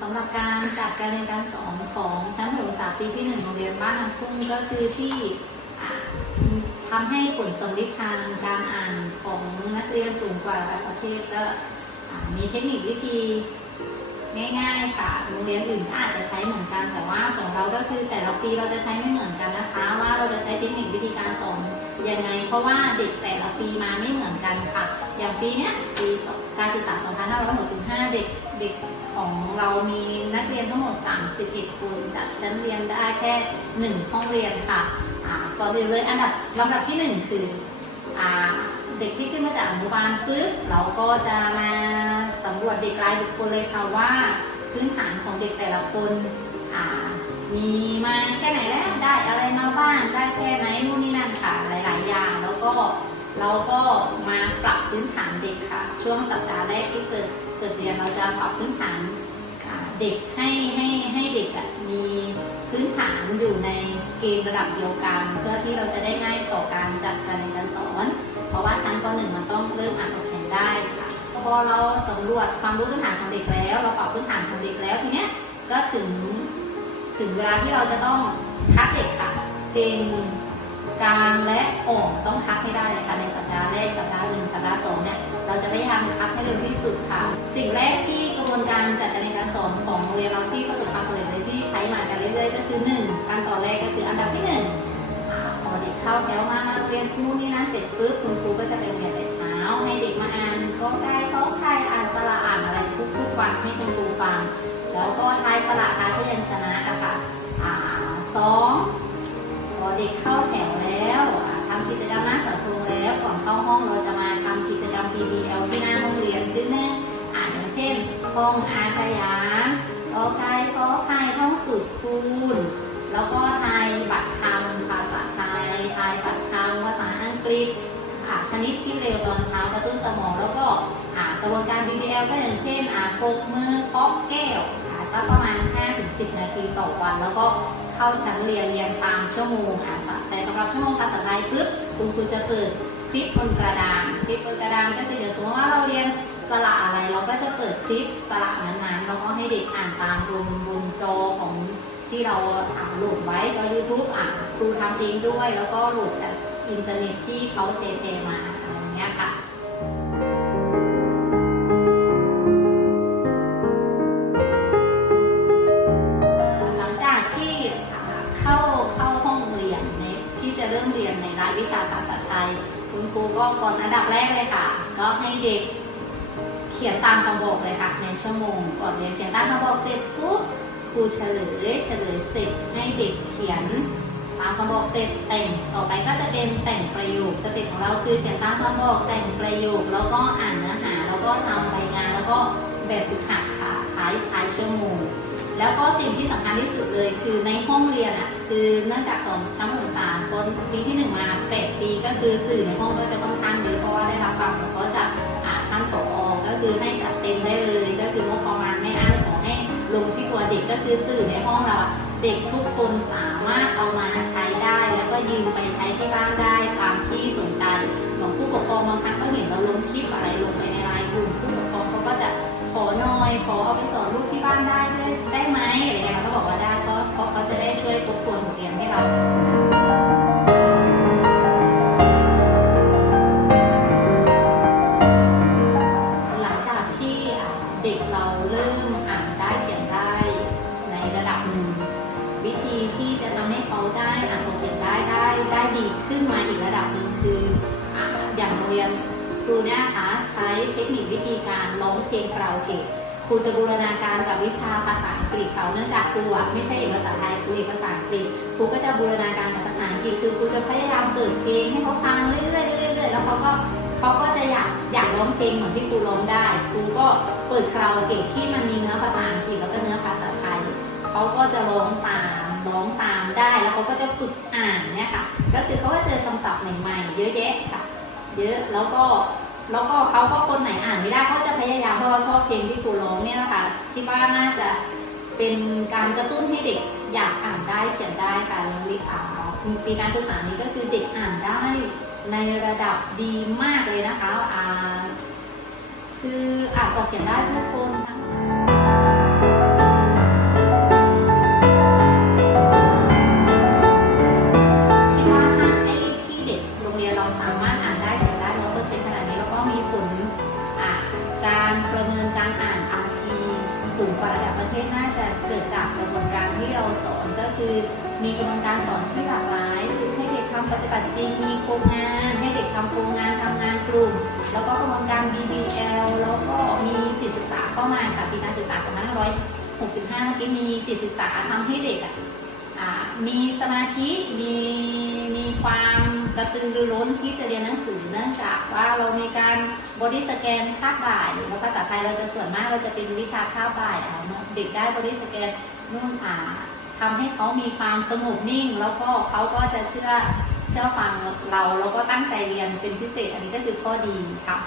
สำหรับการจัดการเรียนการสอนของชั้นประถมศึกษาปีที่หนึ่งโรงเรียนบ้านนาทุ่งก็คือที่อ่าทำให้ผลสำลิดทางการอ่านของนักเรียนสูงกว่าระดับประเทศก็มีเทคนิควิธีง่ายๆค่ะโรงเรียนอื่นก็อาจจะใช้เหมือนกันแต่ว่าของเราก็คือแต่ละปีเราจะใช้ไม่เหมือนกันนะคะ ว่าเราจะใช้เทคนิควิธีการสอน ยังไงเพราะว่าเด็กแต่ละปีมาไม่เหมือนกันค่ะ อย่างปีเนี้ยปีการศึกษา 2565 เด็กเด็กของเรามีนักเรียนทั้งหมด 31 คนจัดชั้นเรียนได้แค่ 1 ห้องเรียนค่ะอ่าก่อนอื่นเลยอันดับลำดับที่ 1 คืออ่าเด็กที่ขึ้นมาจากอนุบาลปุ๊บเราก็จะมาสำรวจเด็กรายบุคคลเลยค่ะว่า พื้นฐานของเด็กแต่ละคนมีมาแค่ไหนแล้วได้อะไรมาบ้าง เราก็มาปรับพื้นฐานเด็กค่ะ ช่วงสัปดาห์แรกที่เปิดเปิดเรียนเราจะปรับพื้นฐานเด็กให้ให้ให้เด็กมีพื้นฐานอยู่ในเกณฑ์ระดับเดียวกัน เพื่อที่เราจะได้ง่ายต่อการจัดการเรียนการสอน เพราะว่าชั้นป .1 มันต้องเริ่มอ่านออกเขียนได้ค่ะพอเราสำรวจความรู้พื้นฐานของเด็กแล้ว เราปรับพื้นฐานของเด็กแล้วทีเนี้ยก็ถึงถึงเวลาที่เราจะต้องคัดเด็กค่ะเก่ง กลางและอ่อนต้องคัดให้ได้เลยค่ะในสัปดาห์แรกสัปดาห์หนึ่งสัปดาห์สองเนี่ยเราจะพยายามคัดให้เร็วที่สุดค่ะ สิ่งแรกที่กระบวนการจัดการเรียนการสอนของโรงเรียนเราที่ประสบความสำเร็จเลยที่ใช้มากันเรื่อยๆก็คือหนึ่งขั้นตอนแรกก็คืออันดับที่หนึ่งพอเด็กเข้าแถวมามาเรียนนู่นนี่นั่นเสร็จปุ๊บคุณครูก็จะไปเรียนแต่เช้า ให้เด็กมาอ่านก็ได้ก็ไทยอ่านสระอ่านอะไรทุกทุกๆวันให้คุณครูฟังแล้วก็ทายสระทายพยัญชนะอะค่ะสองพอเด็กเข้าแถว รมหน้าเสังคมแล้วก่อนเข้าห้องเราจะมาทำกิจกรรม BBL ที่หน้าห้องเรียนคือหนึ่งอ่านอย่างเช่นท่องอาขยานกอไก่ขอไข่ท่องสูตรคูณ แล้วก็ไทยบัตรคำภาษาไทยไทยบัตรคำภาษาอังกฤษอ่าคณิตที่เร็วตอนเช้ากระตุ้นสมองแล้วก็อ่ากระบวนการ BBL ก็อย่างเช่นอ่ากกมือเคาะแก้วอ่าสักประมาณ5-10 นาทีต่อวันแล้วก็ เข้าชั้นเรียนเรียนตามชั่วโมงอ่าแต่สำหรับชั่วโมงภาษาไทยปุ๊บคุณครูจะเปิดคลิปบนกระดานคลิปบนกระดานก็คืออย่างสมมติว่าเราเรียนสระอะไรเราก็จะเปิดคลิปสระนั้นๆแล้วก็ให้เด็กอ่านตามบนบนจอของที่เราอ่าโหลดไว้จอ YouTube อะครูทำเองด้วย แล้วก็โหลดจากอินเทอร์เน็ตที่เขาแชร์แช่มาอะไรอย่างเงี้ยค่ะ ริ่มเรียนในรายวิชาภาษาไทย คุณครูก็ก่อนอันดับแรกเลยค่ะ ก็ให้เด็กเขียนตามคำบอกเลยค่ะ ในชั่วโมงก่อนเรียนเขียนตามคำบอกเสร็จปุ๊บครูเฉลยเฉลยเสร็จให้เด็กเขียนตามคำบอกเสร็จแต่งต่อไปก็จะเป็นแต่งประโยคสเต็ปของเราคือเขียนตามคำบอกแต่งประโยคแล้วก็อ่านเนื้อหา แล้วก็ทำใบงานแล้วก็แบบฝึกหัดค่ะท้ายท้ายชั่วโมง แล้วก็สิ่งที่สำคัญที่สุดเลยคือในห้องเรียนอะคือเนื่องจากสอนชั้นประถมศึกษาคนปีที่หนึ่งมาแปดปีก็คือสื่อในห้องก็จะค่อนข้างเยอะเพราะว่าได้รับความแล้วก็จากอ่าท่านผอก็คือให้จัดเต็มได้เลย ก็คืองบประมาณไม่อั้นขอให้ลงที่ตัวเด็กก็คือสื่อในห้องเราอะเด็กทุกคนสามารถเอามาใช้ได้ แล้วก็ยืมไปใช้ที่บ้านได้ตามที่สนใจหลวงผู้ปกครองบางครั้งก็เห็นเราลงคลิปอะไรลงไปในไลน์กลุ่มผู้ปกครองเขาก็จะ ขอหน่อยขอเอาไปสอนลูกที่บ้านได้ด้วยได้ไหมอะไรเงี้ยเราก็บอกว่าได้เพราะเพราะเขาจะได้ช่วยทบทวนบทเรียนให้เราหลังจากที่เด็กเราเริ่มอ่านได้เขียนได้ในระดับหนึ่งวิธีที่จะทำให้เขาได้อ่านเขียนได้ได้ได้ดีขึ้นมาอีกระดับหนึ่งคืออย่างโรงเรียนครูเนี่ยนะคะใช้เทคนิควิธีการร้องเพลงคาราโอเกะ ครูจะบูรณาการกับวิชาภาษาอังกฤษเขาเนื่องจากครูอะไม่ใช่เอกภาษาไทยครูเอกภาษาอังกฤษครูก็จะบูรณาการกับภาษาอังกฤษคือครูจะพยายามเปิดเพลงให้เขาฟังเรื่อยๆเรื่อยๆแล้วเขาก็เขาก็จะอยากอยากร้องเพลงเหมือนที่ครูร้องได้ ครูก็เปิดคาราโอเกะที่มันมีเนื้อภาษาอังกฤษแล้วก็เนื้อภาษาไทยเขาก็จะร้องตามร้องตามได้แล้วเขาก็จะฝึกอ่านเนี่ยค่ะ ก็คือเขาก็เจอคำศัพท์ใหม่ๆ เยอะแยะค่ะ เยอะแล้วก็ แล้วก็เขาก็คนไหนอ่านไม่ได้เขาจะพยายามเพราะเขาชอบเพลงที่ครูร้องเนี่ยนะคะคิดว่าน่าจะเป็นการกระตุ้นให้เด็กอยากอ่านได้เขียนได้ค่ะน้องเรียนอ่าปีการศึกษานี้ก็คือเด็กอ่านได้ในระดับดีมากเลยนะคะอ่าคืออ่านออกเขียนได้ทุกคน คือมีกระบวนการสอนที่หลากหลายคือให้เด็กทำปฏิบัติจริงมีโครงงาน ให้เด็กทำโครงงานทำงานกลุ่ม แล้วก็กระบวนการ BBL แล้วก็มีจิตศึกษาเข้ามาค่ะปีการศึกษา 2565 เมื่อกี้มีจิตศึกษาทำให้เด็กอะอ่ามีสมาธิมีมีความกระตือรือร้นที่จะเรียนหนังสือเนื่องจากว่าเรามีการบอดี้สแกนคาบบ่ายแล้วภาษาไทยเราจะส่วนมากเราจะเป็นวิชาคาบบ่ายเอาเนอะเด็กได้บอดี้สแกนนู่นอ่า ทำให้เขามีความสงบนิ่ง แล้วก็เขาก็จะเชื่อเชื่อฟังเราแล้วก็ตั้งใจเรียนเป็นพิเศษ อันนี้ก็คือข้อดีค่ะ